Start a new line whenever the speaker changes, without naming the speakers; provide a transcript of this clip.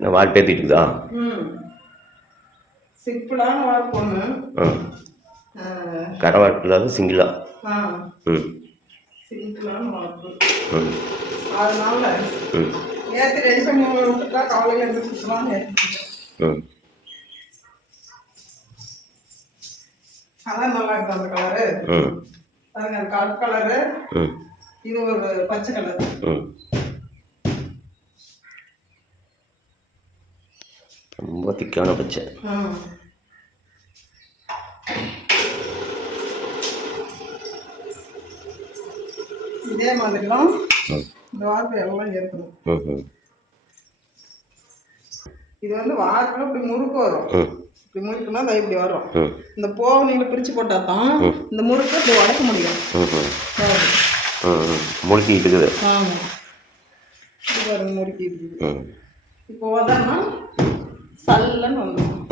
என்ன வால் பேத்திட்டுதா
ம். சிம்பிளான ஒன்று
ம் கடை வார்ப்பு இல்லாத சிங்கிளா? ம்.
சிம்பிளான
ம்.
அதனால
ம்.
ஏற்றி ரெடி பண்ணி விட்டுட்டா காலையில் எழுந்திரிச்சுலாம்
ம்.
அதான் நல்லா அந்த கலரு.
ம்.
பாருங்க அது கருப்பு கலரு. இது ஒரு பச்சை கலர்.
ம். ரொம்ப திக்கான பச்சை.
இதே மாதிரிலாம்
ம்
இந்த வார்ப்பு எல்லாம் இருக்கணும் இது வந்து வார்ப்பில் இப்படி முறுக்கு வரும். இப்படி முறுக்குனா அது இப்படி வரும். இந்த போவனையில பிரிச்சு போட்டா தான் இந்த முறுக்கு இப்படி உடைக்க முடியும்.
ம் ம் ம் ம் முழுக்கிட்டு இருக்குது
ஆமா. இது பாருங்க முறுக்கி இருக்குது இப்போ உதன்னா சல்லன்னு வந்துடும்